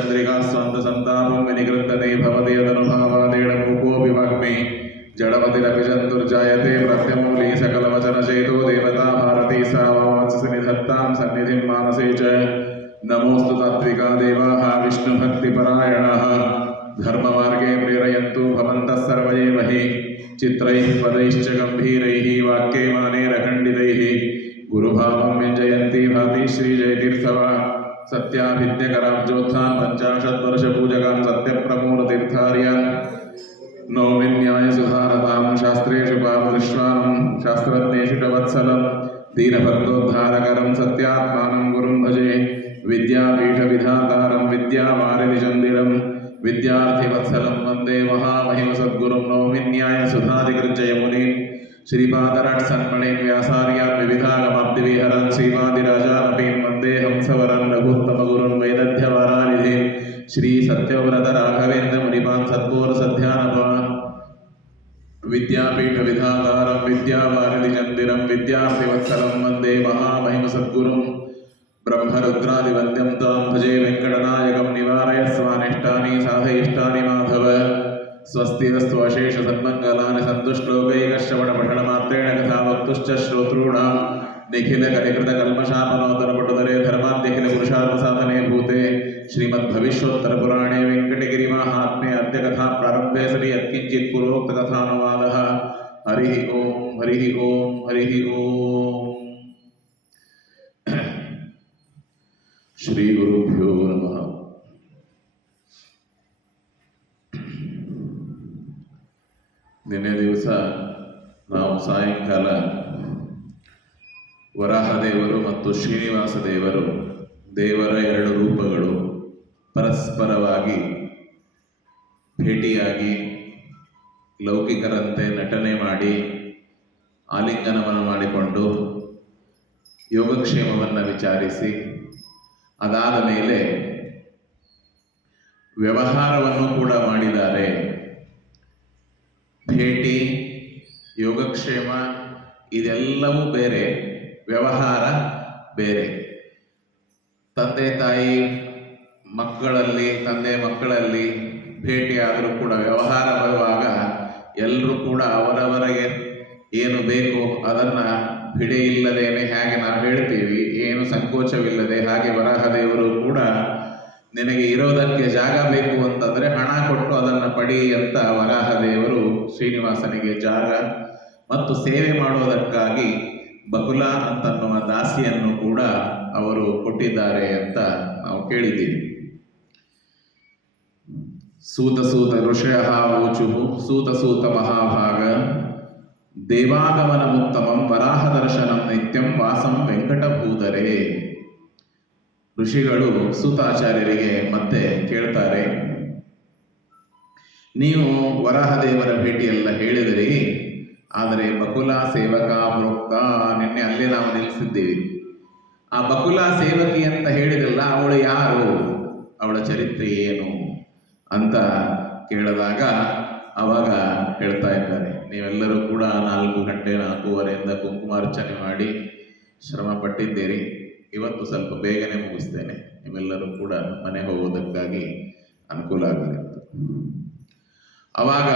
चन्द्रिकास्वन्दसन्तापं विनिकृतने भवति यदनुभावादेण मूकोऽपि वाग्मि जडवतिरपि जन्तुर्जायते प्रत्यमूली सकलवचनचेतो देवता मानसे च। नमोऽस्तु तात्विका देवाः विष्णुभक्तिपरायणाः। धर्ममार्गे प्रेरयन्तु भवन्तः सर्वये महि चित्रैः, पदैश्च गम्भीरैः सत्याभिद्यकराब्जोत्थान् पञ्चाशद्वर्षपूजकान् सत्यप्रमूलतीर्थार्यान् नौमिन्यायसुधारतां शास्त्रेषु पापदृश्वानं शास्त्रज्ञेषु च वत्सलं दीनभक्तोद्धारकरं सत्यात्मानं गुरुं भजे विद्यापीठविधातारं विद्यावारिधिचन्दिरं विद्यार्थिवत्सलं वंदे महामहिमसद्गुरुं नौमिन्यायसुधादिकृजयमुनीं श्रीपादरट्सन्मणीं व्यासार्यान् विविधागमाब्दिविहरन् श्रीवादिराजानपीं वंदे हंसवरन् విద్యాపీఠ విధాతారం విద్యావారధి చందిరం విద్యార్థివత్సరం వందే మహామహిమ సద్గురుం బ్రహ్మరుద్రాది వంద్యం తాం భజే వెంకటనాయకం నివారయ స్వానిష్టాని సాధయిష్టాని మాధవ స్వస్తిరస్వశేష సన్మంగళాని సంతుష్టోకైక శ్రవణ పఠన మాత్రేణ కథా వక్తుశ్చ నిఖిల కలికృత కల్మశాపనోదర పటుదరే ధర్మాధ్యఖిల పురుషార్థ సాధనే భూతే श्रीमद्भविष्योत्तरपुराणे वेङ्कटगिरिमाहात्म्ये अद्य कथा प्रारम्भे सति यत्किञ्चित् पुरोक्तकथानुवादः हरिः ॐ हरिः ॐ हरिः ॐ श्रीगुरुभ्यो नमः ನಿನ್ನೆ ದಿವಸ ನಾವು ಸಾಯಂಕಾಲ ವರಾಹದೇವರು ಮತ್ತು ಶ್ರೀನಿವಾಸ ದೇವರು ದೇವರ ಎರಡು ರೂಪಗಳು ಪರಸ್ಪರವಾಗಿ ಭೇಟಿಯಾಗಿ ಲೌಕಿಕರಂತೆ ನಟನೆ ಮಾಡಿ ಆಲಿಂಗನವನ್ನು ಮಾಡಿಕೊಂಡು ಯೋಗಕ್ಷೇಮವನ್ನು ವಿಚಾರಿಸಿ, ಅದಾದ ಮೇಲೆ ವ್ಯವಹಾರವನ್ನು ಕೂಡ ಮಾಡಿದ್ದಾರೆ. ಭೇಟಿ, ಯೋಗಕ್ಷೇಮ ಇದೆಲ್ಲವೂ ಬೇರೆ, ವ್ಯವಹಾರ ಬೇರೆ. ತಂದೆ ತಾಯಿ ಮಕ್ಕಳಲ್ಲಿ, ತಂದೆ ಮಕ್ಕಳಲ್ಲಿ ಭೇಟಿಯಾದರೂ ಕೂಡ, ವ್ಯವಹಾರ ಬರುವಾಗ ಎಲ್ಲರೂ ಕೂಡ ಅವರವರಿಗೆ ಏನು ಬೇಕು ಅದನ್ನು ಬಿಡಿ ಇಲ್ಲದೇನೆ ಹೇಗೆ ನಾವು ಹೇಳ್ತೀವಿ, ಏನು ಸಂಕೋಚವಿಲ್ಲದೆ ಹಾಗೆ ವರಾಹದೇವರು ಕೂಡ ನಿನಗೆ ಇರೋದಕ್ಕೆ ಜಾಗ ಬೇಕು ಅಂತಂದರೆ ಹಣ ಕೊಟ್ಟು ಅದನ್ನು ಪಡಿ ಅಂತ ವರಾಹ ದೇವರು ಶ್ರೀನಿವಾಸನಿಗೆ ಜಾಗ ಮತ್ತು ಸೇವೆ ಮಾಡುವುದಕ್ಕಾಗಿ ಬಕುಲಾ ಅಂತನ್ನುವ ದಾಸಿಯನ್ನು ಕೂಡ ಅವರು ಕೊಟ್ಟಿದ್ದಾರೆ ಅಂತ ನಾವು ಕೇಳಿದ್ದೀವಿ. ಸೂತ ಸೂತ ಋಷಯ ಊಚು ಸೂತ ಸೂತ ಮಹಾಭಾಗ ದೇವಾಗಮನ ಉತ್ತಮಂ ವರಾಹ ದರ್ಶನಂ ನಿತ್ಯಂ ವಾಸಂ ವೆಂಕಟಭೂದರೆ ಋಷಿಗಳು ಸೂತಾಚಾರ್ಯರಿಗೆ ಮತ್ತೆ ಕೇಳ್ತಾರೆ, ನೀವು ವರಾಹ ದೇವರ ಭೇಟಿಯೆಲ್ಲ ಹೇಳಿದಿರಿ, ಆದರೆ ಬಕುಲ ಸೇವಕ ಪ್ರೋಕ್ತ ನಿನ್ನೆ ಅಲ್ಲೇ ನಾವು ನಿಲ್ಲಿಸಿದ್ದೀವಿ. ಆ ಬಕುಲ ಸೇವಕಿ ಅಂತ ಹೇಳಿದಲ್ಲ ಅವಳು ಯಾರು? ಅವಳ ಚರಿತ್ರೆ ಏನು? ಅಂತ ಕೇಳಿದಾಗ ಅವಾಗ ಹೇಳ್ತಾ ಇದ್ದಾರೆ ನೀವೆಲ್ಲರೂ ಕೂಡ ನಾಲ್ಕು ಗಂಟೆ ನಾಲ್ಕೂವರೆಯಿಂದ ಕುಂಕುಮಾರ್ಚನೆ ಮಾಡಿ ಶ್ರಮ ಪಟ್ಟಿದ್ದೀರಿ. ಇವತ್ತು ಸ್ವಲ್ಪ ಬೇಗನೆ ಮುಗಿಸ್ತೇನೆ. ನೀವೆಲ್ಲರೂ ಕೂಡ ಮನೆ ಹೋಗೋದಕ್ಕಾಗಿ ಅನುಕೂಲ ಆಗಲಿ ಅವಾಗ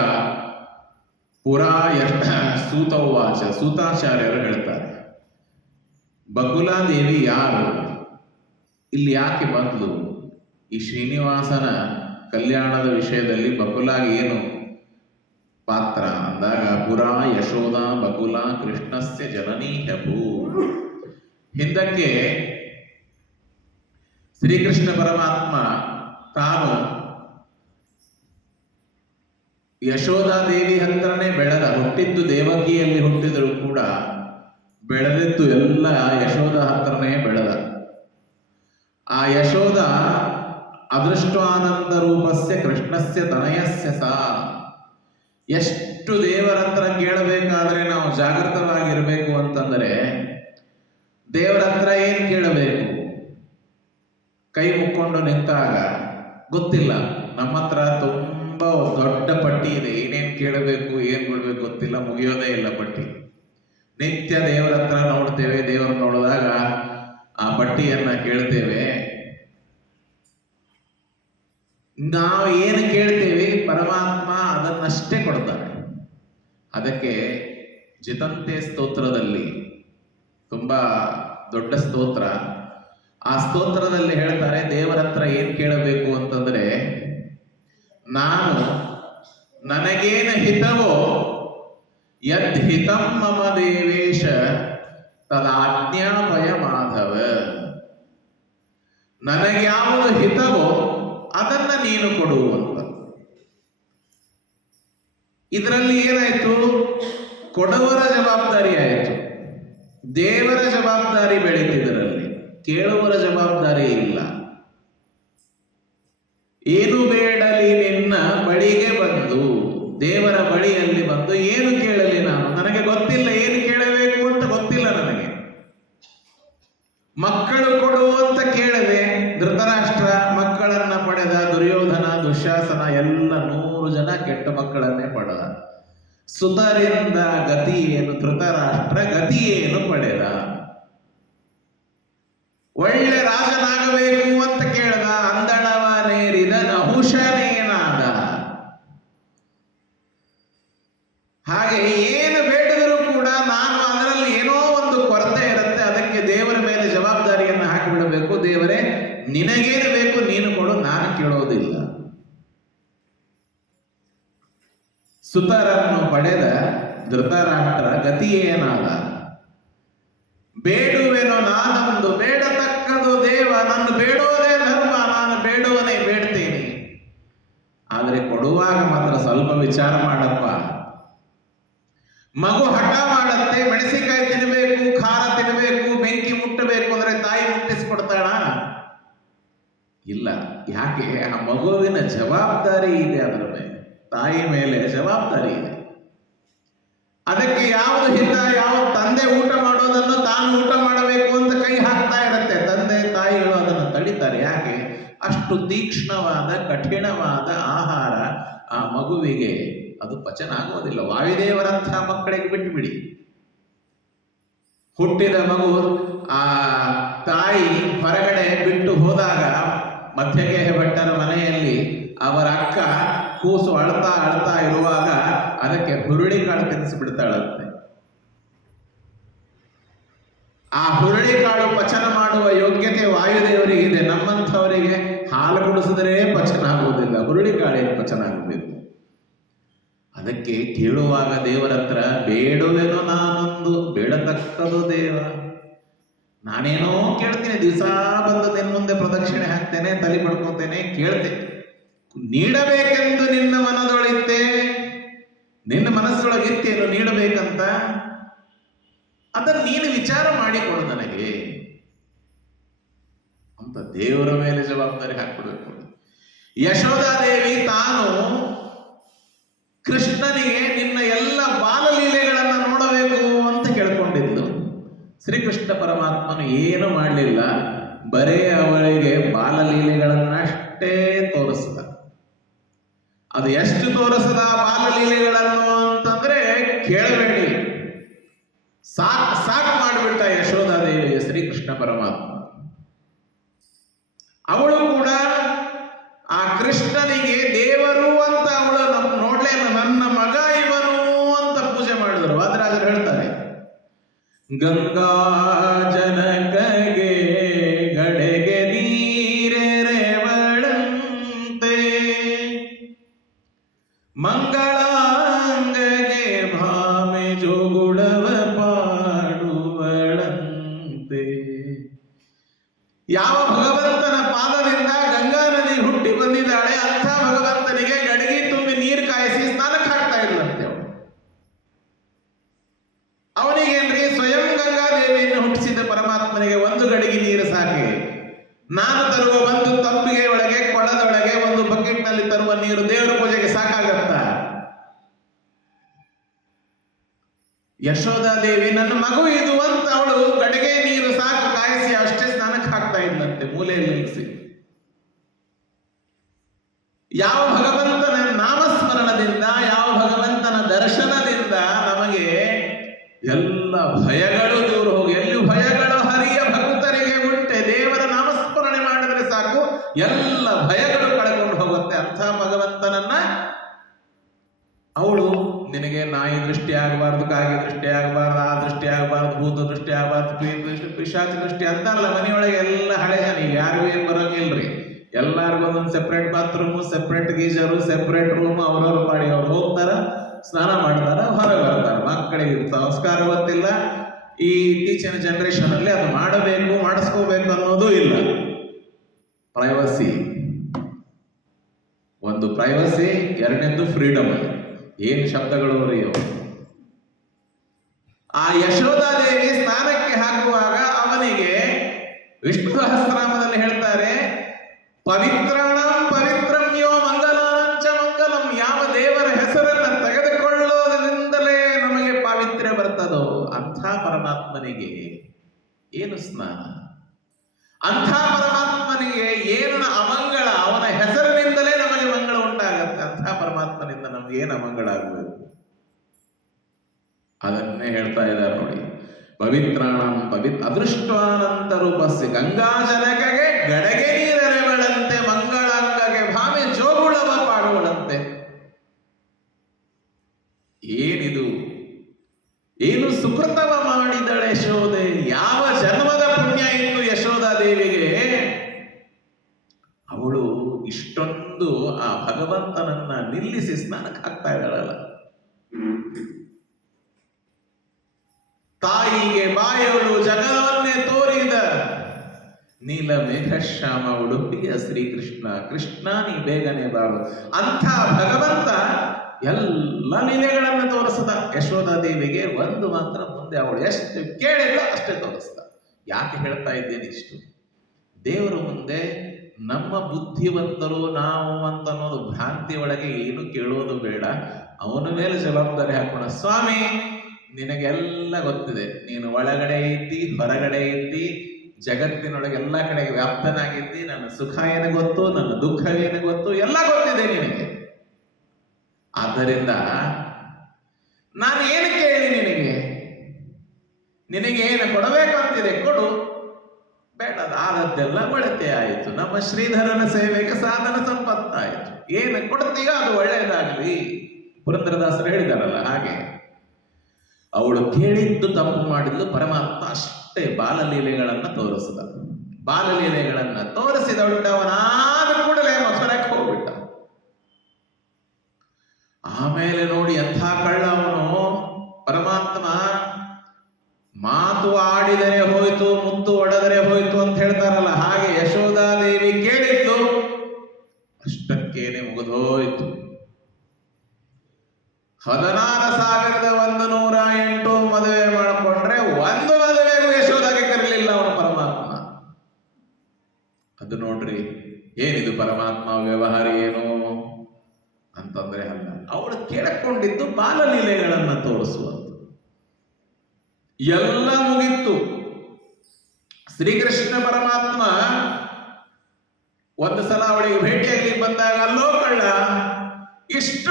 ಪುರಾ ಎಷ್ಟ ಸೂತವಾಚ ಸೂತಾಚಾರ್ಯರು ಹೇಳ್ತಾರೆ ಬಕುಲಾದೇವಿ ಯಾರು? ಇಲ್ಲಿ ಯಾಕೆ ಬಂದ್ಲು? ಈ ಶ್ರೀನಿವಾಸನ ಕಲ್ಯಾಣದ ವಿಷಯದಲ್ಲಿ ಬಕುಲಾಗಿ ಏನು ಪಾತ್ರ? ಅಂದಾಗ, ಪುರಾ ಯಶೋಧ ಬಕುಲ ಕೃಷ್ಣಸ್ಯ ಜನನೀ ಹಭೂ ಹಿಂದಕ್ಕೆ ಶ್ರೀಕೃಷ್ಣ ಪರಮಾತ್ಮ ತಾನು ಯಶೋಧಾದೇವಿ ಹತ್ರನೇ ಬೆಳೆದ, ಹುಟ್ಟಿದ್ದು ದೇವಕಿಯಲ್ಲಿ ಹುಟ್ಟಿದರೂ ಕೂಡ ಬೆಳೆದಿದ್ದು ಎಲ್ಲ ಯಶೋಧ ಹತ್ರನೇ ಬೆಳೆದ. ಆ ಯಶೋದ ಅದೃಷ್ಟಾನಂದ ರೂಪಸ್ಯ ಕೃಷ್ಣಸ್ಯ ತನಯಸ್ಯ ಸಾ. ಎಷ್ಟು ದೇವರ ಹತ್ರ ಕೇಳಬೇಕಾದ್ರೆ ನಾವು ಜಾಗೃತವಾಗಿರಬೇಕು ಅಂತಂದರೆ ದೇವರ ಹತ್ರ ಏನು ಕೇಳಬೇಕು? ಕೈ ಮುಕ್ಕೊಂಡು ನಿಂತಾಗ ಗೊತ್ತಿಲ್ಲ. ನಮ್ಮ ಹತ್ರ ತುಂಬ ದೊಡ್ಡ ಪಟ್ಟಿ ಇದೆ. ಏನೇನು ಕೇಳಬೇಕು, ಏನು ಬಿಡ್ಬೇಕು ಗೊತ್ತಿಲ್ಲ. ಮುಗಿಯೋದೇ ಇಲ್ಲ ಪಟ್ಟಿ. ನಿತ್ಯ ದೇವರ ಹತ್ರ ನೋಡ್ತೇವೆ. ದೇವರು ನೋಡಿದಾಗ ಆ ಪಟ್ಟಿಯನ್ನ ಕೇಳ್ತೇವೆ. ನಾವು ಏನು ಕೇಳ್ತೇವೆ ಪರಮಾತ್ಮ ಅದನ್ನಷ್ಟೇ ಕೊಡ್ತಾನೆ ಅದಕ್ಕೆ ಜಿತಂತೆ ಸ್ತೋತ್ರದಲ್ಲಿ ತುಂಬಾ ದೊಡ್ಡ ಸ್ತೋತ್ರ. ಆ ಸ್ತೋತ್ರದಲ್ಲಿ ಹೇಳ್ತಾರೆ, ದೇವರ ಹತ್ರ ಏನ್ ಕೇಳಬೇಕು ಅಂತಂದ್ರೆ, ನಾನು ನನಗೇನ ಹಿತವೋ ಯದ್ ಹಿತಂ ಮಮ ದೇವೇಶ ತದಾಜ್ಞಾಪಯ ಮಾಧವ. ನನಗ್ಯಾವುದು ಹಿತವೋ ಅದನ್ನ ನೀನು ಕೊಡು ಅಂತ. ಇದರಲ್ಲಿ ಏನಾಯ್ತು? ಕೊಡವರ ಜವಾಬ್ದಾರಿ ಆಯಿತು. ದೇವರ ಜವಾಬ್ದಾರಿ ಬೆಳೀತಿದರಲ್ಲಿ ಕೇಳುವರ ಜವಾಬ್ದಾರಿ ಇಲ್ಲ. ಏನು ಬೇಡಲಿ ನಿನ್ನ ಬಳಿಗೆ ಬಂದು, ದೇವರ ಬಳಿಯಲ್ಲಿ ಬಂದು ಏನು ಕೇಳಲಿ ನಾನು ನನಗೆ ಗೊತ್ತಿಲ್ಲ ಏನು ಕೇಳಬೇಕು ಅಂತ ಗೊತ್ತಿಲ್ಲ ನನಗೆ ಮಕ್ಕಳು ಕೊಡು ಅಂತ ಕೇಳದೆ ಧೃತರಾಷ್ಟ್ರ ಮಕ್ಕಳನ್ನ ಪಡೆದ ದುಶ್ಯಾಸನ ಎಲ್ಲ ನೂರು ಜನ ಕೆಟ್ಟ ಮಕ್ಕಳನ್ನೇ ಪಡೆದ. ಸುತರಿಂದ ಗತಿ ಏನು ಧೃತರಾಷ್ಟ್ರ ಗತಿ ಏನು ಪಡೆದ. ಒಳ್ಳೆ ರಾಜನಾಗಬೇಕು ಅಂತ ಕೇಳ್ದ ಅಂದಳವನೇರಿದ ನಹುಶನೇನಾದ ಹಾಗೆ ಏನು ಬೇಡಿದರೂ ಕೂಡ ನಾನು ಅದರಲ್ಲಿ ಏನೋ ಒಂದು ಕೊರತೆ ಇರುತ್ತೆ, ಅದಕ್ಕೆ ದೇವರ ಮೇಲೆ ಜವಾಬ್ದಾರಿಯನ್ನು ಹಾಕಿಬಿಡಬೇಕು. ದೇವರೇ, ನಿನಗೇನು ಬೇಕು ನೀನು ಕೊಡು, ನಾನು ಕೇಳೋದಿಲ್ಲ. ಸುತರನ್ನು ಪಡೆದ ಧೃತರಾಷ್ಟ್ರ ಗತಿಯೇನಾದ? ಬೇಡುವೆನೋ ನಾನೊಂದು, ಬೇಡತಕ್ಕದು ದೇವ ನನ್ನ ಬೇಡೋದೇ ಧರ್ಮ, ನಾನು ಬೇಡುವನೇ ಬೇಡ್ತೇನೆ. ಆದರೆ ಕೊಡುವಾಗ ಮಾತ್ರ ಸ್ವಲ್ಪ ವಿಚಾರ ಮಾಡಪ್ಪ. ಮಗು ಹಠ ಮಾಡತ್ತೆ, ಮೆಣಸಿನಕಾಯಿ ತಿನ್ನಬೇಕು ಖಾರ ತಿನ್ನಬೇಕು ಬೆಂಕಿ ಮುಟ್ಟಬೇಕು ಅಂದ್ರೆ ತಾಯಿ ಮುಟ್ಟಿಸ್ಕೊಡ್ತಾಳ? ಇಲ್ಲ. ಯಾಕೆ? ಆ ಮಗುವಿನ ಜವಾಬ್ದಾರಿ ಇದೆ ಅದರ ತಾಯಿ ಮೇಲೆ ಜವಾಬ್ದಾರಿ ಇದೆ. ಅದಕ್ಕೆ ಯಾವುದು ಹಿತ, ಯಾವ ತಂದೆ ಊಟ ಮಾಡೋದನ್ನು ತಾನು ಊಟ ಮಾಡಬೇಕು ಅಂತ ಕೈ ಹಾಕ್ತಾ ಇರುತ್ತೆ. ತಂದೆ, ತಾಯಿಗಳು ಅದನ್ನು ತಡಿತಾರೆ. ಯಾಕೆ? ಅಷ್ಟು ತೀಕ್ಷ್ಣವಾದ, ಕಠಿಣವಾದ ಆಹಾರ ಆ ಮಗುವಿಗೆ ಅದು ಪಚನ ಆಗೋದಿಲ್ಲ. ವಾಯುದೇವರಂಥ ಮಕ್ಕಳಿಗೆ ಬಿಟ್ಟುಬಿಡಿ ಹುಟ್ಟಿದ ಮಗು ಆ ತಾಯಿ ಹೊರಗಡೆ ಬಿಟ್ಟು ಹೋದಾಗ ಮಧ್ಯಗೇಹ ಭಟ್ಟರ ಮನೆಯಲ್ಲಿ ಅವರ ಅಕ್ಕ ಕೂಸು ಅಳ್ತಾ ಅಳ್ತಾ ಇರುವಾಗ ಅದಕ್ಕೆ ಹುರುಳಿ ಕಾಳು ತಿನ್ನಿಸ್ಬಿಡ್ತಾಳಂತೆ ಆ ಹುರುಳಿ ಕಾಳು ಪಚನ ಮಾಡುವ ಯೋಗ್ಯತೆ ವಾಯುದೇವರಿಗಿದೆ ನಮ್ಮಂಥವರಿಗೆ ಹಾಲು ಕುಡಿಸಿದ್ರೆ ಪಚನ ಆಗುವುದಿಲ್ಲ. ಹುರುಳಿ ಕಾಳಿಗೆ ಪಚನ ಆಗಬೇಕು ಅದಕ್ಕೆ ಕೇಳುವಾಗ ದೇವರ ಹತ್ರ, ಬೇಡುವೆನೋ ನಾನೊಂದು, ಬೇಡತಕ್ಕದು ದೇವ. ನಾನೇನೋ ಕೇಳ್ತೇನೆ, ದಿವಸ ಬಂದು ನಿನ್ನ ಮುಂದೆ ಪ್ರದಕ್ಷಿಣೆ ಹಾಕ್ತೇನೆ, ತಲೆ ಪಡ್ಕೊತೇನೆ, ಕೇಳ್ತೇನೆ. ನೀಡಬೇಕೆಂದು ನಿನ್ನ ಮನದೊಳಿತ್ತೆ ನಿನ್ನ ಮನಸ್ಸೊಳಗಿತ್ತೇನು ನೀಡಬೇಕಂತ, ಅದನ್ನು ನೀನು ವಿಚಾರ ಮಾಡಿಕೊಡು ನನಗೆ ಅಂತ ದೇವರ ಮೇಲೆ ಜವಾಬ್ದಾರಿ ಹಾಕ್ಬಿಡ್ಬೇಕು ಯಶೋಧಾದೇವಿ ತಾನು ಕೃಷ್ಣನಿಗೆ ನಿನ್ನ ಎಲ್ಲ ಬಾಲಲೀಲೆಗಳನ್ನು ನೋಡಬೇಕು ಅಂತ ಕೇಳ್ಕೊಂಡಿದ್ಲು ಶ್ರೀಕೃಷ್ಣ ಪರಮಾತ್ಮನು ಏನು ಮಾಡಲಿಲ್ಲ, ಬರೇ ಅವಳಿಗೆ ಬಾಲಲೀಲೆಗಳನ್ನಷ್ಟೇ ತೋರಿಸಿದ. ಅದು ಎಷ್ಟು ತೋರಿಸದ ಬಾಲಲೀಲೆಗಳನ್ನು ಅಂತಂದ್ರೆ ಕೇಳಬೇಡಿ. ಸಾಕ್ ಸಾಕ್ ಮಾಡಿಬಿಟ್ಟ ಯಶೋಧಾದೇವಿಗೆ ಶ್ರೀಕೃಷ್ಣ ಪರಮಾತ್ಮ. ಅವಳು ಕೂಡ ಆ ಕೃಷ್ಣನಿಗೆ ದೇವರು ಅಂತ ಅವಳು ನಮ್ ನೋಡ್ಲೇ ನನ್ನ ಮಗ ಇವನು ಅಂತ ಪೂಜೆ ಮಾಡಿದ್ರು. ವಾದರಾಜರು ಹೇಳ್ತಾರೆ, ಗಂಗಾ ಜನಕಗೆ మంగళ ಎಲ್ಲ ಭಯಗಳು ಕಳ್ಕೊಂಡು ಹೋಗುತ್ತೆ. ಅಂಥ ಭಗವಂತನನ್ನ? ಅವಳು ನಿನಗೆ ನಾಯಿ ದೃಷ್ಟಿ ಆಗಬಾರ್ದು, ಕಾಗೆ ದೃಷ್ಟಿ ಆಗಬಾರ್ದು, ಆ ದೃಷ್ಟಿ ಆಗಬಾರ್ದು, ಭೂತ ದೃಷ್ಟಿ ಆಗಬಾರ್ದು ಪಿಶಾಚ ದೃಷ್ಟಿ ಅಂತಾರಲ್ಲ ಮನೆಯೊಳಗೆ ಎಲ್ಲ ಹಳೆ ಈಗ ಯಾರಿಗೂ ಏನು ಬರೋಂಗಿಲ್ರಿ. ಎಲ್ಲರಿಗೂ ಒಂದೊಂದು separate bathroom separate geyser separate room ಅವ್ರವ್ರ ಮಾಡಿ ಅವ್ರು ಹೋಗ್ತಾರ, ಸ್ನಾನ ಮಾಡ್ತಾರ, ಹೊರಗೆ ಬರ್ತಾರ. ಮಕ್ಕಳಿಗೆ ಸಂಸ್ಕಾರ ಗೊತ್ತಿಲ್ಲ. ಈ ಇತ್ತೀಚಿನ ಜನರೇಷನ್ ಅಲ್ಲಿ ಅದು ಮಾಡಬೇಕು, ಮಾಡಿಸ್ಕೋಬೇಕು ಅನ್ನೋದು ಇಲ್ಲ. ಪ್ರೈವಸಿ ಒಂದು ಪ್ರೈವಸಿ ಎರಡನೇದು ಫ್ರೀಡಮ್ ಏನು ಶಬ್ದಗಳು ಅರಿಯೋ ಆ ಯಶೋಧಾದೇವಿ ಸ್ನಾನಕ್ಕೆ ಹಾಕುವಾಗ ಅವನಿಗೆ ವಿಷ್ಣು ಸಹಸ್ರನಾಮದಲ್ಲಿ ಹೇಳ್ತಾರೆ, ಪವಿತ್ರಾಣಂ ಪವಿತ್ರಂ ಯೋ ಮಂಗಲಾಂಚ ಮಂಗಲಂ, ಯಾವ ದೇವರ ಹೆಸರನ್ನು ತೆಗೆದುಕೊಳ್ಳೋದ್ರಿಂದಲೇ ನಮಗೆ ಪಾವಿತ್ರ್ಯ ಬರ್ತದೋ ಅಂಥ ಪರಮಾತ್ಮನಿಗೆ ಏನು ಸ್ನಾನ? ಅಂಥ ಏನು ಅಮಂಗಳ ಆಗಬೇಕು ಅದನ್ನೇ ಹೇಳ್ತಾ ಇದ್ದಾರೆ ನೋಡಿ. ಪವಿತ್ರಾಣಂ ಪವಿತ್ರ ಅದೃಷ್ಟಾನಂತ ರೂಪಸ್ಯ ಗಂಗಾಜನಕಗೆ ಗಡಗೆ ನೀರೆರೆವಳಂತೆ ಮಂಗಳಂಗಗೆ ಭಾಮೆ ಜೋಗುಳವ ಪಾಡುವಳಂತೆ ಏನಿದು ಏನು ಸುಕೃತವ ಮಾಡಿದಳೆ ಯಶೋದೆ ಯಾವ ಜನ್ಮದ ಪುಣ್ಯ ಇತ್ತು ಯಶೋಧ ದೇವಿಗೆ ಅವಳು ಇಷ್ಟೊಂದು ಆ ಭಗವಂತನನ್ನ ನಿಲ್ಲಿಸಿ ಸ್ನಾನಕ್ಕೆ ಹಾಕ್ತಾ ಇದ್ದಾಳಲ್ಲ ತಾಯಿಗೆ ಬಾಯವಳು ಜಗವನ್ನೇ ತೋರಿದ ನೀಲ ಮೇಘಶ್ಯಾಮ ಉಡುಪಿಯ ಶ್ರೀಕೃಷ್ಣ, ಕೃಷ್ಣ, ನೀ ಬೇಗನೆ ಬಾಳು ಅಂಥ ಭಗವಂತ ಎಲ್ಲ ಲೀಲೆಗಳನ್ನು ತೋರಿಸದ. ಯಶೋಧ ದೇವಿಗೆ ಒಂದು ಮಾತ್ರ ಮುಂದೆ ಅವಳು ಎಷ್ಟು ಕೇಳಿಲ್ಲ ಅಷ್ಟೇ ತೋರಿಸ್ದ. ಯಾಕೆ ಹೇಳ್ತಾ ಇದ್ದೇನೆ ಇಷ್ಟು? ದೇವರ ಮುಂದೆ ನಮ್ಮ ಬುದ್ಧಿವಂತರು ನಾವು ಅಂತ ಅನ್ನೋದು ಭ್ರಾಂತಿ ಒಳಗೆ ಏನು ಕೇಳೋದು ಬೇಡ. ಅವನ ಮೇಲೆ ಜವಾಬ್ದಾರಿ ಹಾಕೋಣ. ಸ್ವಾಮಿ, ನಿನಗೆಲ್ಲ ಗೊತ್ತಿದೆ. ನೀನು ಒಳಗಡೆ ಇದ್ದಿ, ಹೊರಗಡೆ ಇದ್ದಿ ಜಗತ್ತಿನೊಳಗೆ ಎಲ್ಲ ಕಡೆಗೆ ವ್ಯಾಪ್ತನಾಗಿದ್ದಿ. ನನ್ನ ಸುಖ ಏನು ಗೊತ್ತು? ನನ್ನ ದುಃಖ ಏನು ಗೊತ್ತು? ಎಲ್ಲ ಗೊತ್ತಿದೆ ನಿನಗೆ. ಆದ್ದರಿಂದ ನಾನು ಏನು ಕೇಳಿ ನಿನಗೆ? ನಿನಗೆ ಏನು ಕೊಡಬೇಕು ಅಂತಿದೆ ಕೊಡು. ಬೇಡ ಆದದ್ದೆಲ್ಲ ಬಳಕೆ ಆಯಿತು. ನಮ್ಮ ಶ್ರೀಧರನ ಸೇವೆಗೆ ಸಾಧನ ಸಂಪತ್ತಾಯಿತು. ಏನು ಕೊಡ್ತೀಯೋ ಅದು ಒಳ್ಳೆಯದಾಗಲಿ. ಪುರಂದರದಾಸರು ಹೇಳಿದಾರಲ್ಲ ಹಾಗೆ. ಅವಳು ಕೇಳಿದ್ದು ತಪ್ಪು ಮಾಡಿದ್ದು ಪರಮಾತ್ಮ ಅಷ್ಟೇ ಬಾಲಲೀಲೆಗಳನ್ನ ತೋರಿಸಿದ. ಬಾಲಲೀಲೆಗಳನ್ನ ತೋರಿಸಿದವನಾದ ಕೂಡಲೇ ಮಥುರಕ್ಕೆ ಹೋಗ್ಬಿಟ್ಟ. ಆಮೇಲೆ ಹದಿನಾರು ಸಾವಿರದ ಒಂದು ನೂರ ಎಂಟು ಮದುವೆ ಮಾಡಿಕೊಂಡ್ರೆ ಒಂದು ಮದುವೆಗೂ ಯಶೋದಾಗೆ ಕರಲಿಲ್ಲ ಅವನು ಪರಮಾತ್ಮ. ಅದು ನೋಡ್ರಿ, ಏನಿದು ಪರಮಾತ್ಮ ವ್ಯವಹಾರ ಏನು? ಅಂತಂದ್ರೆ ಅಲ್ಲ, ಅವಳು ಕೇಳಕೊಂಡಿದ್ದು ಬಾಲಲೀಲೆಗಳನ್ನ ತೋರಿಸುವಂತ ಎಲ್ಲ ಮುಗಿತ್ತು ಶ್ರೀಕೃಷ್ಣ ಪರಮಾತ್ಮ ಒಂದು ಸಲ ಅವಳಿಗೆ ಭೇಟಿಯಾಗಿ ಬಂದಾಗ ಅಲ್ಲೋ ಕಳ್ಳ ಇಷ್ಟು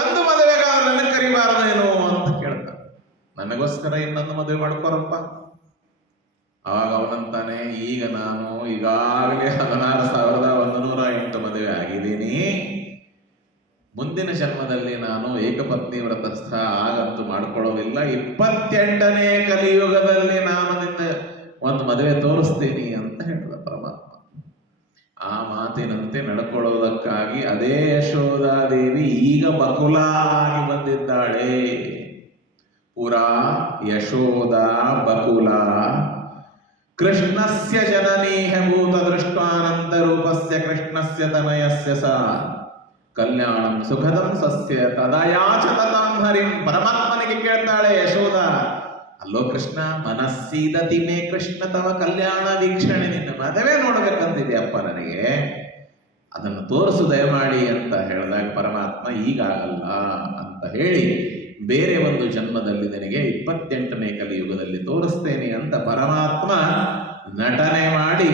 ಮದುವೆ ಮದುವೆಗೆ ಒಂದು ಮದುವೆಗಾದ್ರೂ ನನಗೆ ಕರಿಬಾರ್ದೇನು ಅಂತ ಕೇಳ್ತಾರೆ. ನನಗೋಸ್ಕರ ಇನ್ನೊಂದು ಮದುವೆ ಮಾಡ್ಕೊರಪ್ಪ. ಅವಾಗ ಅವನಂತಾನೆ, ಈಗ ನಾನು ಈಗಾಗಲೇ ಹದಿನಾರು ಸಾವಿರದ ಒಂದು ನೂರ ಎಂಟು ಮದುವೆ ಆಗಿದ್ದೀನಿ. ಮುಂದಿನ ಜನ್ಮದಲ್ಲಿ ನಾನು ಏಕಪತ್ನಿ ವ್ರತಸ್ಥ ಆಗಂತೂ ಮಾಡ್ಕೊಳ್ಳೋದಿಲ್ಲ. ಇಪ್ಪತ್ತೆಂಟನೇ ಕಲಿಯುಗದಲ್ಲಿ ನಾನು ನಿನ್ನ ಒಂದು ಮದುವೆ ತೋರಿಸ್ತೀನಿ ಅಂತ ಹೇಳಿದ ಪರಮಾತ್ಮ. ಆ ಮಾತಿನಂತೆ ನಡ್ಕೊಳ್ಳೋದಕ್ಕಾಗಿ ಅದೇ ಯಶೋಧಾದೇವಿ ಈಗ ಬಕುಲ ಆಗಿ ಬಂದಿದ್ದಾಳೆ. ಪುರಾ ಯಶೋಧ ಬಕುಲ. ಕೃಷ್ಣಸ್ಯ ಜನನೀಹ ಭೂತ ದೃಷ್ಟಾನಂದ ರೂಪಸ್ಯ ಕೃಷ್ಣಸ್ಯ ತನಯಸ್ಯ ಸ. ಕಲ್ಯಾಣಂ ಸುಖದಂ ಸಸ್ಯ ತದಯಾಚ ತದಂ ಹರಿಂ. ಪರಮಾತ್ಮನಿಗೆ ಕೇಳ್ತಾಳೆ ಯಶೋಧ ಅಲ್ಲೋ ಕೃಷ್ಣ, ಮನಸ್ಸಿದ ಮೇ ಕೃಷ್ಣ ತವ ಕಲ್ಯಾಣ ವೀಕ್ಷಣೆ ನಿನ್ನ ಮದುವೆ ನೋಡಬೇಕಂತಿದೆಯಪ್ಪ ನನಗೆ. ಅದನ್ನು ತೋರಿಸು ದಯಮಾಡಿ ಅಂತ ಹೇಳಿದಾಗ ಪರಮಾತ್ಮ, ಈಗಾಗಲ್ಲ ಅಂತ ಹೇಳಿ ಬೇರೆ ಒಂದು ಜನ್ಮದಲ್ಲಿ ನಿನಗೆ ಇಪ್ಪತ್ತೆಂಟನೇ ಕಲಿಯುಗದಲ್ಲಿ ತೋರಿಸ್ತೇನೆ ಅಂತ ಪರಮಾತ್ಮ ನಟನೆ ಮಾಡಿ,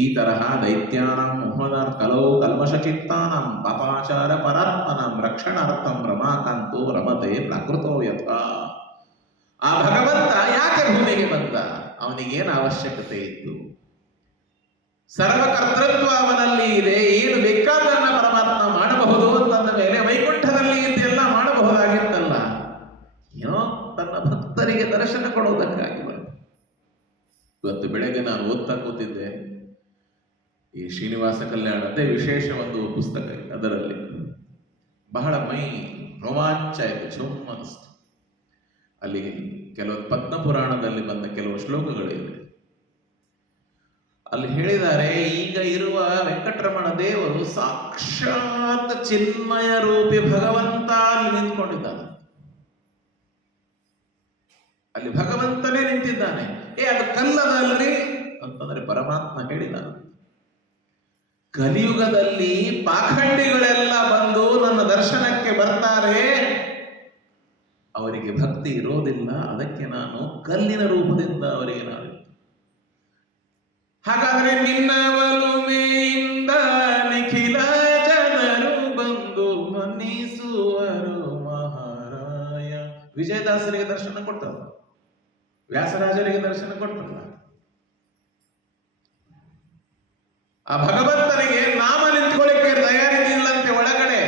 ಈ ತರಹ ದೈತ್ಯಾನ ಮೋಹನ ಕಲೌ ಕಲ್ಮಶಚಿತ್ತಾನಂ ಪಪಾಚಾರ ಪರಾತ್ಮನಂ ರಕ್ಷಣಾರ್ಥಂ ರಮಾಕಾಂತೋ ರಮತೆ ಪ್ರಕೃತೋ ಯಥಾ ಆ ಭಗವಂತ ಯಾಕೆ ಭೂಮಿಗೆ ಬಂದ? ಅವನಿಗೇನು ಅವಶ್ಯಕತೆ ಇತ್ತು? ಸರ್ವಕರ್ತೃತ್ವ ಅವನಲ್ಲಿ ಇದೆ, ಏನು ಬೇಕಾದನ್ನ ಪರಮಾತ್ಮ ಮಾಡಬಹುದು ಅಂತಂದ ಮೇಲೆ ವೈಕುಂಠದಲ್ಲಿ ಇದೆಲ್ಲ ಮಾಡಬಹುದಾಗಿತ್ತಲ್ಲ? ಏನೋ ತನ್ನ ಭಕ್ತರಿಗೆ ದರ್ಶನ ಕೊಡುವುದಕ್ಕಾಗಿ ಇವತ್ತು ಬೆಳಗ್ಗೆ ನಾನು ಓದ್ತಾ ಕೂತಿದ್ದೆ. ಈ ಶ್ರೀನಿವಾಸ ಕಲ್ಯಾಣದೇ ವಿಶೇಷ ಒಂದು ಪುಸ್ತಕ ಅದರಲ್ಲಿ. ಬಹಳ ಮೈ ರೋಮಾಂಚ ಇದೆ ಚುಮ್ ಅನಿಸ್ತು ಅಲ್ಲಿ ಕೆಲವು ಪದ್ಮ ಪುರಾಣದಲ್ಲಿ ಬಂದ ಕೆಲವು ಶ್ಲೋಕಗಳಿವೆ. ಅಲ್ಲಿ ಹೇಳಿದ್ದಾರೆ, ಈಗ ಇರುವ ವೆಂಕಟರಮಣ ದೇವರು ಸಾಕ್ಷಾತ್ ಚಿನ್ಮಯ ರೂಪಿ ಭಗವಂತ ಅಲ್ಲಿ ನಿಂತ್ಕೊಂಡಿದ್ದಾನೆ. ಅಲ್ಲಿ ಭಗವಂತನೇ ನಿಂತಿದ್ದಾನೆ. ಏ, ಅದು ಕಲ್ಲದಲ್ರಿ ಅಂತಂದ್ರೆ ಪರಮಾತ್ಮ ಹೇಳಿದ ಕಲಿಯುಗದಲ್ಲಿ ಪಾಖಂಡಿಗಳೆಲ್ಲ ಬಂದು ನನ್ನ ದರ್ಶನಕ್ಕೆ ಬರ್ತಾರೆ. ಅವರಿಗೆ ಭಕ್ತಿ ಇರೋದಿಲ್ಲ, ಅದಕ್ಕೆ ನಾನು ಕಲ್ಲಿನ ರೂಪದಿಂದ ಅವರಿಗೆ ನಾನು ಹಾಗಾದ್ರೆ ನಿನ್ನ ಒಲುಮೆಯಿಂದ ನಿಖಿಲ ಜನರು ಬಂದು ಮನ್ನಿಸುವರು ಮಹಾರಾಯ. ವಿಜಯದಾಸರಿಗೆ ದರ್ಶನ ಕೊಟ್ಟರು ವ್ಯಾಸರಾಜರಿಗೆ ದರ್ಶನ ಕೊಟ್ಟಲ್ಲ? ಆ ಭಗವಂತನಿಗೆ ನಾಮ ನಿಂತ್ಕೊಳ್ಳಿಕ್ಕೆ ತಯಾರಿದ್ದಿಲ್ಲಂತೆ ಒಳಗಡೆ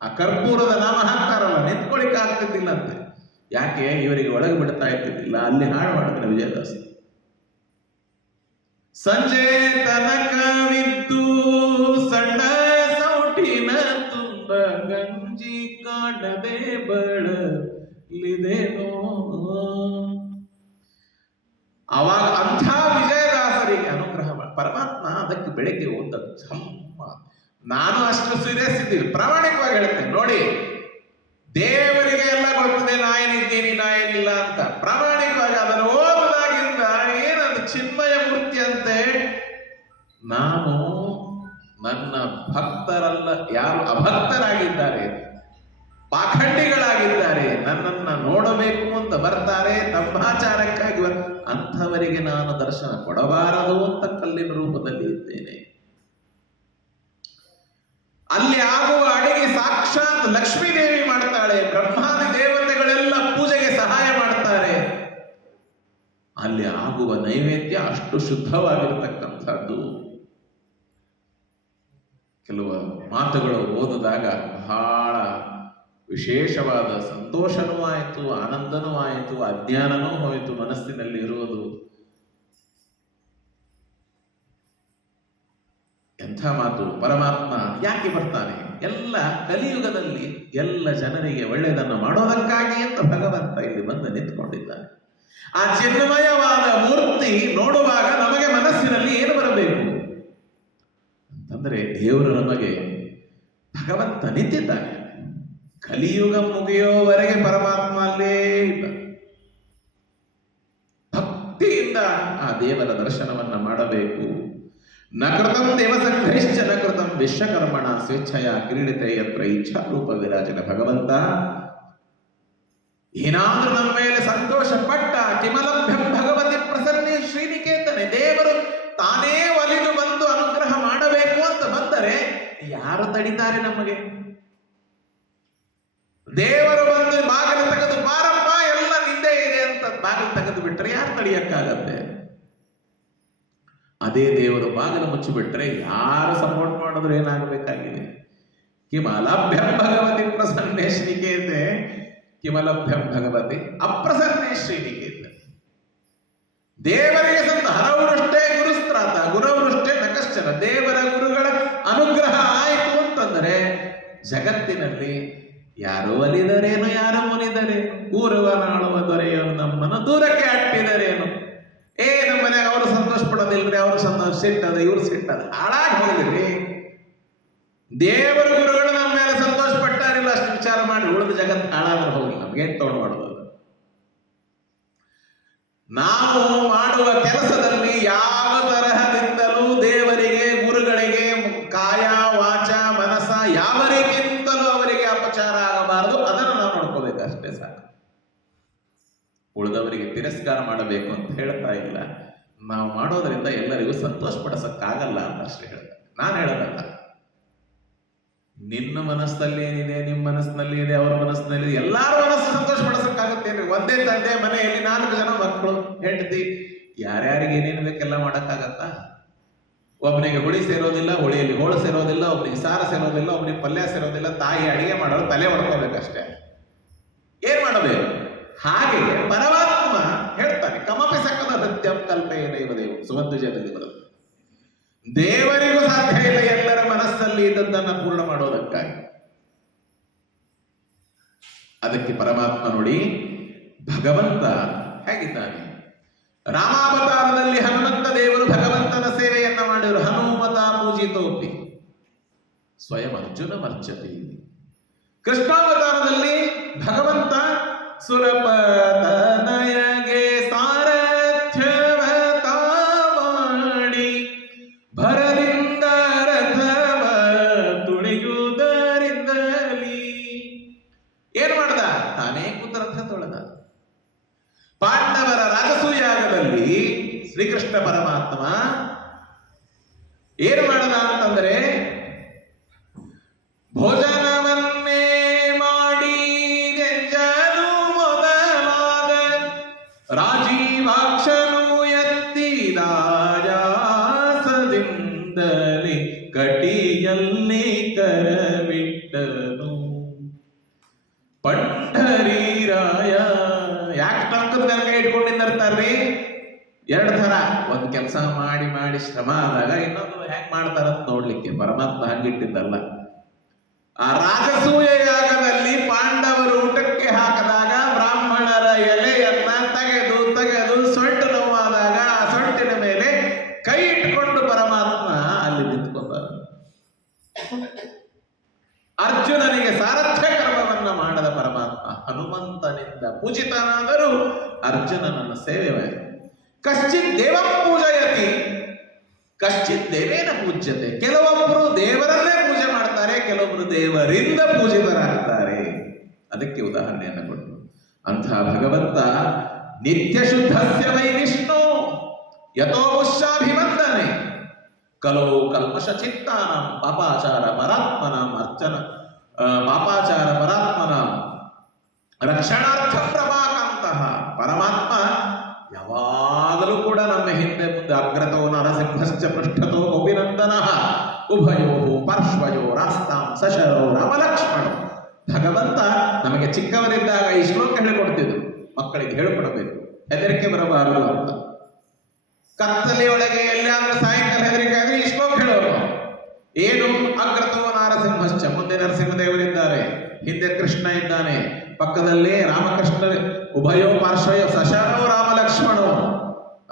ಆ ಕರ್ಪೂರದ ನಾಮ ಹಾಕ್ತಾರಲ್ಲ ನಿಂತ್ಕೊಳ್ಳಿಕ್ಕೆ ಆಗ್ತಿದ್ದಿಲ್ಲಂತೆ ಯಾಕೆ? ಇವರಿಗೆ ಒಳಗೆ ಬಿಡ್ತಾ ಇರ್ತಿದ್ದಿಲ್ಲ. ಅಲ್ಲಿ ಹಾಡು ಮಾಡ್ತಾರೆ ವಿಜಯದಾಸ. ಸಂಜೆ ತನಕವಿದ್ದು ಸಣ್ಣ ಸೌಟಿನ ತುಂಬ ಗಂಜಿ ಕಾಣದೆ ಬಳಲಿದೆನೋ. ಅವಾಗ ಅಂಥ ವಿಜಯದಾಸರಿಗೆ ಅನುಗ್ರಹ ಪರಮಾತ್ಮ ಅದಕ್ಕೆ ಬೆಳಗ್ಗೆ ಓದ ನಾನು ಅಷ್ಟು ಸೀರಿಯಸ್ ಇದ್ದೀನಿ ಪ್ರಾಮಾಣಿಕವಾಗಿ ಹೇಳ್ತೇನೆ. ನೋಡಿ, ದೇವರಿಗೆ ಎಲ್ಲ ಗೊತ್ತದೆ ನಾ ಏನಿದ್ದೀನಿ ನಾ ಏನಿಲ್ಲ ಅಂತ. ಪ್ರಾಮಾಣಿಕವಾಗಿ ಅದನ್ನು ಓದಿದಾಗಿಂದ ಏನದು ಚಿನ್ಮಯ ಮೂರ್ತಿ ಅಂತೆ. ನಾನು ನನ್ನ ಭಕ್ತರಲ್ಲ, ಯಾರು ಅಭಕ್ತರಾಗಿದ್ದಾರೆ, ಪಾಖಂಡಿಗಳಾಗಿದ್ದಾರೆ, ನನ್ನನ್ನ ನೋಡಬೇಕು ಅಂತ ಬರ್ತಾರೆ ತಮ್ಮಾಚಾರಕ್ಕಾಗಿ ಅಂಥವರಿಗೆ ನಾನು ದರ್ಶನ ಕೊಡಬಾರದು ಅಂತ ಕಲ್ಲಿನ ರೂಪದಲ್ಲಿ ಇದ್ದೇನೆ. ಅಲ್ಲಿ ಆಗುವ ಅಡಿಗೆ ಸಾಕ್ಷಾತ್ ಲಕ್ಷ್ಮೀ ದೇವಿ ಮಾಡ್ತಾಳೆ, ಬ್ರಹ್ಮಾದಿ ದೇವತೆಗಳೆಲ್ಲ ಪೂಜೆಗೆ ಸಹಾಯ ಮಾಡ್ತಾರೆ. ಅಲ್ಲಿ ಆಗುವ ನೈವೇದ್ಯ ಅಷ್ಟು ಶುದ್ಧವಾಗಿರ್ತಕ್ಕಂಥದ್ದು. ಕೆಲವು ಮಾತುಗಳು ಓದಿದಾಗ ಬಹಳ ವಿಶೇಷವಾದ ಸಂತೋಷನೂ ಆಯಿತು, ಆನಂದನೂ ಆಯಿತು, ಅಜ್ಞಾನನೂ ಹೋಯಿತು ಮನಸ್ಸಿನಲ್ಲಿ ಇರುವುದು. ಎಂಥ ಮಾತು ಪರಮಾತ್ಮ ಯಾಕೆ ಬರ್ತಾನೆ? ಎಲ್ಲ ಕಲಿಯುಗದಲ್ಲಿ ಎಲ್ಲ ಜನರಿಗೆ ಒಳ್ಳೆಯದನ್ನು ಮಾಡೋದಕ್ಕಾಗಿ ಅಂತ ಭಗವಂತ ಇಲ್ಲಿ ಬಂದು ನಿಂತ್ಕೊಂಡಿದ್ದಾನೆ. ಆ ಚಿನ್ಮಯವಾದ ಮೂರ್ತಿ ನೋಡುವಾಗ ನಮಗೆ ಮನಸ್ಸಿನಲ್ಲಿ ಏನು ಬರಬೇಕು? ಅಂತಂದ್ರೆ ದೇವರು ನಮಗೆ ಭಗವಂತ ನಿಂತಿದ್ದಾನೆ. ಕಲಿಯುಗ ಮುಗಿಯೋವರೆಗೆ ಪರಮಾತ್ಮ ಅಲ್ಲೇ ಇದ್ದ ಭಕ್ತಿಯಿಂದ ಆ ದೇವರ ದರ್ಶನವನ್ನು ಮಾಡಬೇಕು. ನಕೃತಂ ದೇವಸಂಘೈಶ್ಚ ನಕೃತಂ ವಿಶ್ವಕರ್ಮಣ ಕ್ರೀಡಿತೆ ಯತ್ರ ಇಚ್ಛಾ ರೂಪ ವಿರಾಜನ ಭಗವಂತ. ಏನಾದ್ರೂ ನಮ್ಮ ಮೇಲೆ ಸಂತೋಷ ಪಟ್ಟ ಕಿಮಲಭ್ಯಂ ಭಗವತಿ ಪ್ರಸನ್ನಿ ಶ್ರೀನಿಕೇತನೆ ದೇವರು ತಾನೇ ಒಲಿದು ಬಂದು ಅನುಗ್ರಹ ಮಾಡಬೇಕು ಅಂತ ಬಂದರೆ ಯಾರು ತಡಿತಾರೆ ನಮಗೆ? ದೇವರು ಬಂದು ಬಾಗಿಲು ತೆಗೆದು ಬಾರಪ್ಪ, ಎಲ್ಲ ನಿಂದೆ ಇದೆ ಅಂತ ಬಾಗಿಲು ತೆಗೆದು ಬಿಟ್ಟರೆ ಯಾರು ತಡಿಯಕ್ಕಾಗತ್ತೆ? ಅದೇ ದೇವರ ಬಾಗಿಲು ಮುಚ್ಚಿಬಿಟ್ರೆ ಯಾರು ಸಪೋರ್ಟ್ ಮಾಡಿದ್ರೆ ಏನಾಗಬೇಕಾಗಿದೆ? ಕಿಮಲಭ್ಯಂ ಭಗವತಿ ಪ್ರಸನ್ನೇ ಶ್ರೀಕೇತೆ ಕಿಮಲಭ್ಯಂ ಭಗವತಿ ಅಪ್ರಸನ್ನೇ ಶ್ರೀನಿಕೇತ ದೇವರಿಗೆ ಸಂತ ಹರವೃಷ್ಟೇ ಗುರುಸ್ತ್ರಾತ ಗುರವೃಷ್ಟೇ ನಕಶ್ಚನ ದೇವರ ಗುರುಗಳ ಅನುಗ್ರಹ ಆಯಿತು ಅಂತಂದ್ರೆ ಜಗತ್ತಿನಲ್ಲಿ ಯಾರು ಒಲಿದರೇನು ಯಾರು ಮುನಿದರೇನು, ಊರುವ ನಾಳುವ ದೊರೆಯನು, ನಮ್ಮನ್ನು ದೂರಕ್ಕೆ ಅಟ್ಟಿದರೇನು? ಏ ನಮ್ಮ ಮನೆಯಾಗ ಅವರು ಸಂತೋಷ ಪಡೋದಿಲ್ರಿ ಅವರು ಸಂತೋಷ ಸಿಟ್ಟದ ಇವ್ರು ಸಿಟ್ಟದ ಹಾಳಾಗಿ ಹೋಗಿದ್ರಿ. ದೇವರ ಗುರುಗಳು ನಮ್ಮ ಮೇಲೆ ಸಂತೋಷ ಪಟ್ಟಾರಿಲ್ಲ ಅಷ್ಟು ವಿಚಾರ ಮಾಡಿ ಉಳಿದ ಜಗತ್ತು ಹಾಳಾದ್ರೆ ಹೋಗಿ ನಮ್ಗೆ ತಗೊಂಡು ಮಾಡೋದು? ನಾವು ಮಾಡುವ ಕೆಲಸದಲ್ಲಿ ಯಾವ ತರಹದಿಂದಲೂ ಉಳಿದವರಿಗೆ ತಿರಸ್ಕಾರ ಮಾಡಬೇಕು ಅಂತ ಹೇಳ್ತಾ ಇಲ್ಲ. ನಾವು ಮಾಡೋದರಿಂದ ಎಲ್ಲರಿಗೂ ಸಂತೋಷ ಪಡಿಸಕ್ಕಾಗಲ್ಲ ಅಂತ ಅಷ್ಟೇ ಹೇಳ್ತಾರೆ ನಾನು ಹೇಳೋದಲ್ಲ. ನಿನ್ನ ಮನಸ್ಸಲ್ಲಿ ಏನಿದೆ ನಿಮ್ಮ ಮನಸ್ಸಿನಲ್ಲಿ ಇದೆ, ಅವರ ಮನಸ್ಸಿನಲ್ಲಿ ಇದೆ. ಎಲ್ಲಾರ ಮನಸ್ಸು ಸಂತೋಷ ಪಡಿಸಕ್ಕಾಗತ್ತೇನ್ರಿ ಒಂದೇ ತಂದೆ ಮನೆಯಲ್ಲಿ ನಾಲ್ಕು ಜನ ಮಕ್ಕಳು, ಹೆಂಡತಿ, ಯಾರ್ಯಾರಿಗೆ ಏನೇನು ಬೇಕೆಲ್ಲ ಮಾಡಕ್ಕಾಗತ್ತಾ? ಒಬ್ಬನಿಗೆ ಹುಳಿ ಸೇರೋದಿಲ್ಲ, ಹುಳಿಯಲ್ಲಿ ಹೋಳು ಸೇರೋದಿಲ್ಲ ಒಬ್ಬನಿಗೆ ಸಾರ ಸೇರೋದಿಲ್ಲ ಒಬ್ಬನಿಗೆ ಪಲ್ಯ ಸೇರೋದಿಲ್ಲ, ತಾಯಿ ಅಡಿಗೆ ಮಾಡಲು ತಲೆ ಹೊಡ್ಕೋಬೇಕಷ್ಟೇ. ಏನ್ ಮಾಡಬೇಕು? ಹಾಗೆ ಪರಮಾತ್ಮ ಹೇಳ್ತಾನೆ, ಕಮಪಿ ಸಕಲ ಸತ್ಯಂ ಕಲ್ಪೆಯ ದೇವದೇವ ಸುಮಧ್ವಜದಲ್ಲಿ ಬರುತ್ತೆ ದೇವರಿಗೂ ಸಾಧ್ಯ ಇಲ್ಲ ಎಲ್ಲರ ಮನಸ್ಸಲ್ಲಿ ಇದ್ದದ್ದನ್ನ ಪೂರ್ಣ ಮಾಡೋದಕ್ಕಾಗಿ. ಅದಕ್ಕೆ ಪರಮಾತ್ಮ ನೋಡಿ, ಭಗವಂತ ಹೇಗಿದ್ದಾನೆ? ರಾಮಾವತಾರದಲ್ಲಿ ಹನುಮಂತ ದೇವರು ಭಗವಂತನ ಸೇವೆಯನ್ನ ಮಾಡಿದರು. ಹನುಮತ ಪೂಜಿತೋಪಿ. ಸ್ವಯಂ ಅರ್ಜುನ ಮರ್ಚತಿ. ಕೃಷ್ಣಾವತಾರದಲ್ಲಿ ಭಗವಂತ சுரபத ಹಂಗಿಟ್ಟಿದ್ದಲ್ಲ ಆ ರಾಜಸೂಯ ಯಾಗದಲ್ಲಿ ಪಾಂಡವರು ಊಟಕ್ಕೆ ಹಾಕಿದಾಗ ಬ್ರಾಹ್ಮಣರ ಎಲೆಯನ್ನ ತೆಗೆದು ತೆಗೆದು ಸೊಂಟು ನೋವಾದಾಗ ಆ ಸೊಂಟಿನ ಮೇಲೆ ಕೈ ಇಟ್ಕೊಂಡು ಪರಮಾತ್ಮ ಅಲ್ಲಿ ನಿಂತ್ಕೊಂಡ ಅರ್ಜುನನಿಗೆ ಸಾರಥ್ಯ ಕರ್ಮವನ್ನ ಮಾಡದ ಪರಮಾತ್ಮ. ಹನುಮಂತನಿಂದ ಪೂಜಿತನಾದರೂ ಅರ್ಜುನನನ್ನ ಸೇವೆ ಕಶ್ಚಿತ್ ದೇವ ಪೂಜಯತಿ ಕಶ್ಚಿತ್ ದೇವೇನ ಪೂಜ್ಯತೆ. ಕೆಲವೊಬ್ಬರು ದೇವರನ್ನೇ ಪೂಜೆ ಮಾಡ್ತಾರೆ ಕೆಲವೊಬ್ಬರು ದೇವರಿಂದ ಪೂಜಿತರಾಗ್ತಾರೆ ಅದಕ್ಕೆ ಉದಾಹರಣೆಯನ್ನು ಕೊಟ್ಟು ಅಂತಹ ಭಗವಂತ ನಿತ್ಯ ಶುದ್ಧಸ್ಯ ವೈ ವಿಷ್ಣು ಯಥೋ ಕಲೋ ಕಲ್ಮಶ ಚಿತ್ತಾನ, ಪಾಪಾಚಾರ ಪರಾತ್ಮನ, ಅರ್ಚನ ಪಾಪಾಚಾರ ಪರಾತ್ಮನ. ರಕ್ಷಣಾರ್ಥ ಪ್ರಭಾಕಂತಹ ಪರಮಾತ್ಮ ಯಾವಾಗಲೂ ಕೂಡ ನಮ್ಮ ಹಿಂದೆ ಮುಂದೆ ಅಗ್ರತೋ ನರಸಿಂಹಶ್ಚ ಪೃಷ್ಠತೋ ಅಭಿನಂದನ ಉಭಯೋ ಪಾರ್ಶ್ವಯೋ ರಾಸ್ತಾಂ ಸಶರೋ ರಾಮಲಕ್ಷ್ಮಣ. ಭಗವಂತ ನಮಗೆ ಚಿಕ್ಕವರಿದ್ದಾಗ ಈ ಶ್ಲೋಕ ಹೇಳಿಕೊಡ್ತಿದ್ರು. ಮಕ್ಕಳಿಗೆ ಹೇಳಿಕೊಡಬೇಕು. ಹೆದರಿಕೆ ಬರಬಾರದು ಅಂತ. ಕತ್ತಲೆಯೊಳಗೆ ಎಲ್ಲಾದ್ರೂ ಸಾಯಂಕಾಲ ಹೆದರಿಕೆ ಆದ್ರೆ ಈ ಶ್ಲೋಕ ಹೇಳೋರು. ಏನು ಅಗ್ರತೋ ನಾರಸಿಂಹಶ್ಚ. ಮುಂದೆ ನರಸಿಂಹದೇವರಿದ್ದಾರೆ. ಹಿಂದೆ ಕೃಷ್ಣ ಇದ್ದಾನೆ. ಪಕ್ಕದಲ್ಲೇ ರಾಮಕೃಷ್ಣ ಉಭಯೋ ಪಾರ್ಶ್ವಯೋ ಸಶಾನೋ ರಾಮಲಕ್ಷ್ಮಣೋ.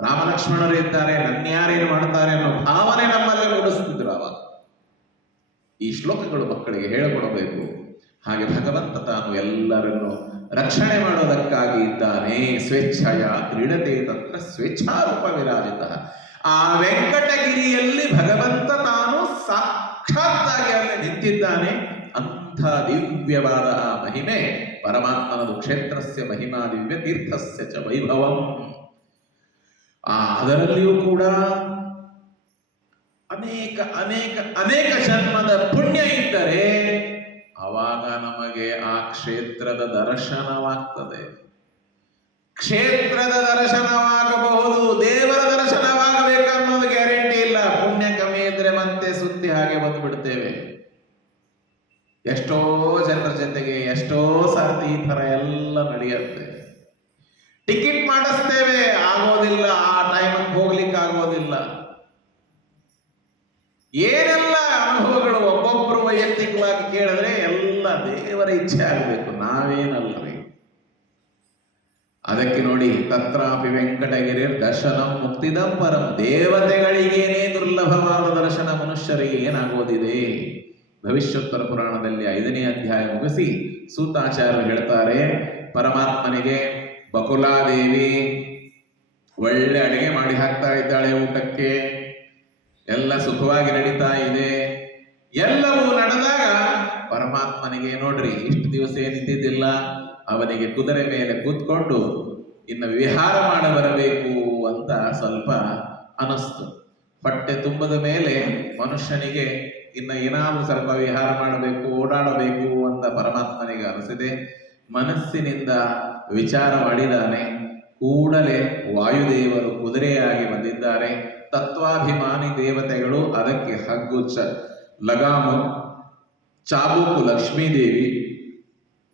ರಾಮಲಕ್ಷ್ಮಣರು ಇದ್ದಾರೆ. ನನ್ಯಾರೇನು ಮಾಡ್ತಾರೆ ಅನ್ನೋ ಭಾವನೆ ನಮ್ಮಲ್ಲಿ ಮೂಡಿಸ್ತಿದ್ರು ಅವಾಗ. ಈ ಶ್ಲೋಕಗಳು ಮಕ್ಕಳಿಗೆ ಹೇಳಿಕೊಡಬೇಕು. ಹಾಗೆ ಭಗವಂತ ತಾನು ಎಲ್ಲರನ್ನು ರಕ್ಷಣೆ ಮಾಡೋದಕ್ಕಾಗಿ ಇದ್ದಾನೆ. ಸ್ವೇಚ್ಛಯ ಕ್ರೀಡತೆ ತತ್ರ ಸ್ವೇಚ್ಛಾರೂಪ ವಿರಾಜಿತ. ಆ ವೆಂಕಟಗಿರಿಯಲ್ಲಿ ಭಗವಂತ ತಾನು ಸಾಕ್ಷಾತ್ತಾಗಿ ಅಲ್ಲಿ ನಿಂತಿದ್ದಾನೆ. ಅಂಥ ದಿವ್ಯವಾದ ಆ ಮಹಿಮೆ ಪರಮಾತ್ಮನದು ಕ್ಷೇತ್ರಸ್ಯ ಮಹಿಮಾ ದಿವ್ಯ ತೀರ್ಥಸ್ಯ ಚ ವೈಭವಂ. ಆ ಅದರಲ್ಲಿಯೂ ಕೂಡ ಅನೇಕ ಅನೇಕ ಅನೇಕ ಜನ್ಮದ ಪುಣ್ಯ ಇದ್ದರೆ ಅವಾಗ ನಮಗೆ ಆ ಕ್ಷೇತ್ರದ ದರ್ಶನವಾಗ್ತದೆ. ಕ್ಷೇತ್ರದ ದರ್ಶನವಾಗಬಹುದು, ದೇವರ ದರ್ಶನವಾಗಬೇಕು ಅನ್ನೋದು ಗ್ಯಾರಂಟಿ ಇಲ್ಲ. ಪುಣ್ಯ ಕಮ್ಮಿ ಇದ್ರೆ ಮತ್ತೆ ಸುತ್ತಿ ಹಾಗೆ ಬಂದ್ಬಿಡ್ತೇವೆ. ಎಷ್ಟೋ ಜನರ ಜೊತೆಗೆ ಎಷ್ಟೋ ಸರ್ತಿ ಈ ತರ ಎಲ್ಲ ನಡೆಯುತ್ತೆ. ಟಿಕೆಟ್ ಮಾಡಿಸ್ತೇವೆ, ಆಗೋದಿಲ್ಲ, ಆ ಟೈಮ್ ಹೋಗ್ಲಿಕ್ಕೆ ಆಗೋದಿಲ್ಲ ಏನೆಲ್ಲ ಅನುಭವಗಳು ಒಬ್ಬೊಬ್ಬರು ವೈಯಕ್ತಿಕವಾಗಿ ಕೇಳಿದ್ರೆ ಎಲ್ಲ ದೇವರ ಇಚ್ಛೆ ಆಗಬೇಕು. ನಾವೇನಲ್ಲವೇ? ಅದಕ್ಕೆ ನೋಡಿ, ತತ್ರಾಪಿ ವೆಂಕಟಗಿರಿ ದರ್ಶನಂ ಮುಕ್ತಿದಂ ಪರಂ. ದೇವತೆಗಳಿಗೇನೇ ದುರ್ಲಭವಾದ ದರ್ಶನ ಮನುಷ್ಯರಿಗೆ ಏನಾಗೋದಿದೆ? ಭವಿಷ್ಯೋತ್ತರ ಪುರಾಣದಲ್ಲಿ ಐದನೇ ಅಧ್ಯಾಯ ಮುಗಿಸಿ ಸೂತಾಚಾರ್ಯರು ಹೇಳ್ತಾರೆ, ಪರಮಾತ್ಮನಿಗೆ ಬಕುಲಾದೇವಿ ಒಳ್ಳೆ ಅಡಿಗೆ ಮಾಡಿ ಹಾಕ್ತಾ ಇದ್ದಾಳೆ ಊಟಕ್ಕೆ. ಎಲ್ಲ ಸುಖವಾಗಿ ನಡೀತಾ ಇದೆ. ಎಲ್ಲವೂ ನಡೆದಾಗ ಪರಮಾತ್ಮನಿಗೆ ನೋಡ್ರಿ, ಇಷ್ಟು ದಿವಸ ಏನಿದ್ದಿದ್ದಿಲ್ಲ. ಅವನಿಗೆ ಕುದುರೆ ಮೇಲೆ ಕೂತ್ಕೊಂಡು ಇನ್ನು ವಿಹಾರ ಮಾಡ ಬರಬೇಕು ಅಂತ ಸ್ವಲ್ಪ ಅನಸ್ತು. ಹೊಟ್ಟೆ ತುಂಬದ ಮೇಲೆ ಮನುಷ್ಯನಿಗೆ ಇನ್ನು ಏನಾದರೂ ಸ್ವಲ್ಪ ವಿಹಾರ ಮಾಡಬೇಕು, ಓಡಾಡಬೇಕು ಅಂತ ಪರಮಾತ್ಮನಿಗೆ ಅನಿಸಿದೆ. ಮನಸ್ಸಿನಿಂದ ವಿಚಾರ ಮಾಡಿದಾನೆ. ಕೂಡಲೇ ವಾಯುದೇವರು ಕುದುರೆಯಾಗಿ ಬಂದಿದ್ದಾರೆ. ತತ್ವಾಭಿಮಾನಿ ದೇವತೆಗಳು ಅದಕ್ಕೆ ಹಗ್ಗು ಚ ಲಗಾಮು, ಚಾಬೂಕು ಲಕ್ಷ್ಮೀದೇವಿ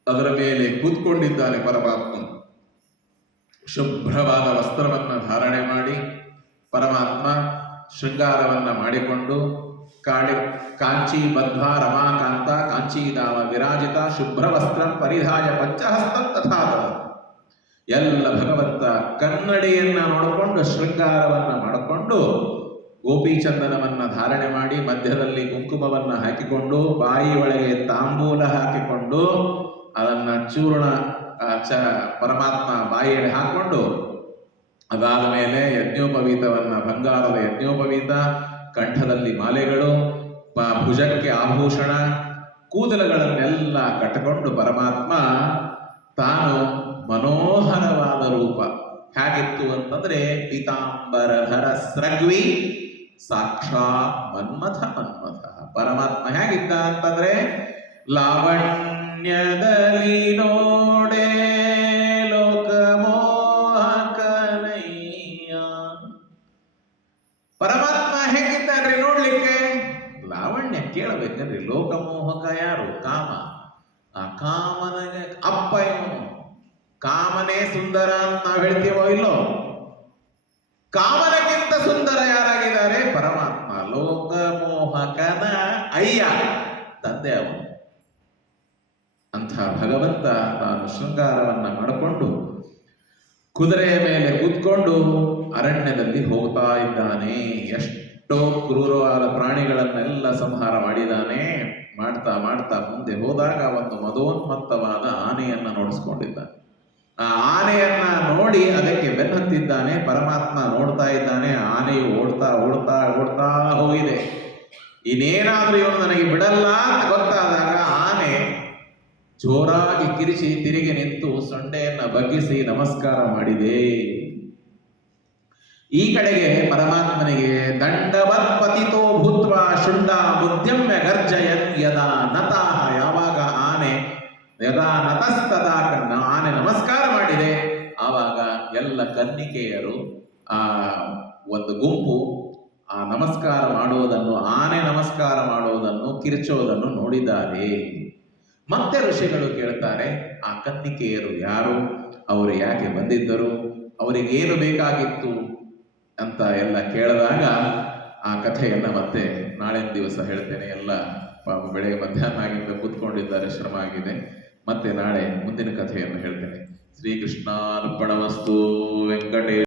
ಅದರ ಮೇಲೆ ಕೂತ್ಕೊಂಡಿದ್ದಾನೆ ಪರಮಾತ್ಮ. ಶುಭ್ರವಾದ ವಸ್ತ್ರವನ್ನು ಧಾರಣೆ ಮಾಡಿ ಪರಮಾತ್ಮ ಶೃಂಗಾರವನ್ನ ಮಾಡಿಕೊಂಡು ಕಾಡಿ ಕಾಂಚಿ ಬದ್ಧ ರಮಾಕಾಂತ ಕಾಂಚೀಧಾಮ ವಿರಾಜಿತ ಶುಭ್ರ ವಸ್ತ್ರ ಪರಿಧಾಯ ಪಂಚಹಸ್ತಂ ತಥಾದ ಎಲ್ಲ ಭಗವಂತ ಕನ್ನಡಿಯನ್ನ ನೋಡಿಕೊಂಡು ಶೃಂಗಾರವನ್ನ ಮಾಡಿಕೊಂಡು ಗೋಪೀಚಂದನವನ್ನ ಧಾರಣೆ ಮಾಡಿ ಮಧ್ಯದಲ್ಲಿ ಕುಂಕುಮವನ್ನ ಹಾಕಿಕೊಂಡು ಬಾಯಿ ಒಳಗೆ ತಾಂಬೂಲ ಹಾಕಿಕೊಂಡು ಅದನ್ನ ಚೂರ್ಣ ಚ ಪರಮಾತ್ಮ ಬಾಯಿಯಲ್ಲಿ ಹಾಕೊಂಡು ಅದಾದ ಮೇಲೆ ಯಜ್ಞೋಪವೀತವನ್ನ, ಬಂಗಾರದ ಯಜ್ಞೋಪವೀತ, ಕಂಠದಲ್ಲಿ ಮಾಲೆಗಳು ಭುಜಕ್ಕೆ ಆಭೂಷಣ, ಕೂದಲಗಳನ್ನೆಲ್ಲ ಕಟ್ಟಿಕೊಂಡು ಪರಮಾತ್ಮ ತಾನು ಮನೋಹರವಾದ ರೂಪ. ಹೇಗಿತ್ತು ಅಂತಂದ್ರೆ ಪೀತಾಂಬರಧರ ಸ್ರಗ್ವಿ ಸಾಕ್ಷಾ ಮನ್ಮಥ ಮನ್ಮಥ. ಪರಮಾತ್ಮ ಹೇಗಿದ್ದ ಅಂತಂದ್ರೆ, ಲಾವಣ್ಯದಲ್ಲಿ ನೋಡೆ ಲೋಕಮೋಹಕನಯ್ಯ ಪರಮಾತ್ಮ ಹೇಗಿದ್ದಾನ್ರಿ ನೋಡ್ಲಿಕ್ಕೆ? ಲಾವಣ್ಯ ಕೇಳಬೇಕಂದ್ರೆ ಲೋಕಮೋಹಕ ಯಾರು? ಕಾಮ. ಆ ಕಾಮನ ಅಪ್ಪ ಕಾಮನೇ ಸುಂದರ ಅಂತ ನಾವು ಹೇಳ್ತೀವೋ ಇಲ್ಲೋ? ಕಾಮನಕ್ಕಿಂತ ಸುಂದರ ಯಾರಾಗಿದ್ದಾರೆ? ಪರಮಾತ್ಮ ಲೋಕ ಮೋಹಕನ ಅಯ್ಯ, ತಂದೆ ಅವನು. ಅಂಥ ಭಗವಂತ ತಾನು ಶೃಂಗಾರವನ್ನ ಮಾಡಿಕೊಂಡು ಕುದುರೆಯ ಮೇಲೆ ಕೂತ್ಕೊಂಡು ಅರಣ್ಯದಲ್ಲಿ ಹೋಗ್ತಾ ಇದ್ದಾನೆ. ಎಷ್ಟೋ ಕ್ರೂರವಾದ ಪ್ರಾಣಿಗಳನ್ನೆಲ್ಲ ಸಂಹಾರ ಮಾಡಿದಾನೆ. ಮಾಡ್ತಾ ಮಾಡ್ತಾ ಮುಂದೆ ಹೋದಾಗ ಒಂದು ಮದೋನ್ಮತ್ತವಾದ ಆನೆಯನ್ನ ನೋಡಿಸ್ಕೊಂಡಿದ್ದಾನೆ. ಆನೆಯನ್ನ ನೋಡಿ ಅದಕ್ಕೆ ಬೆನ್ನತ್ತಿದ್ದಾನೆ, ಪರಮಾತ್ಮ ನೋಡ್ತಾ ಇದ್ದಾನೆ, ಆನೆಯು ಓಡ್ತಾ ಓಡ್ತಾ ಓಡ್ತಾ ಹೋಗಿದೆ. ಇನ್ನೇನಾದ್ರೂ ಇವನು ನನಗೆ ಬಿಡಲ್ಲ ಅಂತ ಗೊತ್ತಾದಾಗ ಆನೆ ಜೋರಾಗಿ ಕಿರಿಚಿ ತಿರುಗಿ ನಿಂತು ಸೊಂಡೆಯನ್ನ ಬಗ್ಗಿಸಿ ನಮಸ್ಕಾರ ಮಾಡಿದೆ. ಈ ಕಡೆಗೆ ಪರಮಾತ್ಮನಿಗೆ ದಂಡವತ್ ಪತಿತೋ ಭೂತ್ವ ಶುಂಡ ಮುದ್ಯಮ್ಯ ಗರ್ಜಯನ್ ಯದಾ ನತಃ ಯಾವಾಗ ಆನೆ ಯದಾ ನತಸ್ತದಾ ಕನ್ನ ಆನೆ ನಮಸ್ಕಾರ ಮಾಡಿದೆ ಆವಾಗ ಎಲ್ಲ ಕನ್ನಿಕೆಯರು ಆ ಒಂದು ಗುಂಪು ಆ ನಮಸ್ಕಾರ ಮಾಡುವುದನ್ನು, ಆನೆ ನಮಸ್ಕಾರ ಮಾಡುವುದನ್ನು, ಕಿರ್ಚೋದನ್ನು ನೋಡಿದ್ದಾರೆ. ಮತ್ತೆ ಋಷಿಗಳು ಕೇಳ್ತಾರೆ, ಆ ಕನ್ನಿಕೆಯರು ಯಾರು? ಅವರು ಯಾಕೆ ಬಂದಿದ್ದರು? ಅವರಿಗೆ ಏನು ಬೇಕಾಗಿತ್ತು? ಅಂತ ಎಲ್ಲ ಕೇಳಿದಾಗ ಆ ಕಥೆಯನ್ನ ಮತ್ತೆ ನಾಳಿನ ದಿವಸ ಹೇಳ್ತೇನೆ. ಎಲ್ಲ ಪಾಪ ಬೆಳಗ್ಗೆ ಮಧ್ಯಾಹ್ನ ಆಗಿಂದ ಕೂತ್ಕೊಂಡಿದ್ದಾರೆ, ಶ್ರಮ ಆಗಿದೆ. ಮತ್ತೆ ನಾಳೆ ಮುಂದಿನ ಕಥೆಯನ್ನು ಹೇಳ್ತೇನೆ. శ్రీకృష్ణార్పణ వస్తు వెంకటే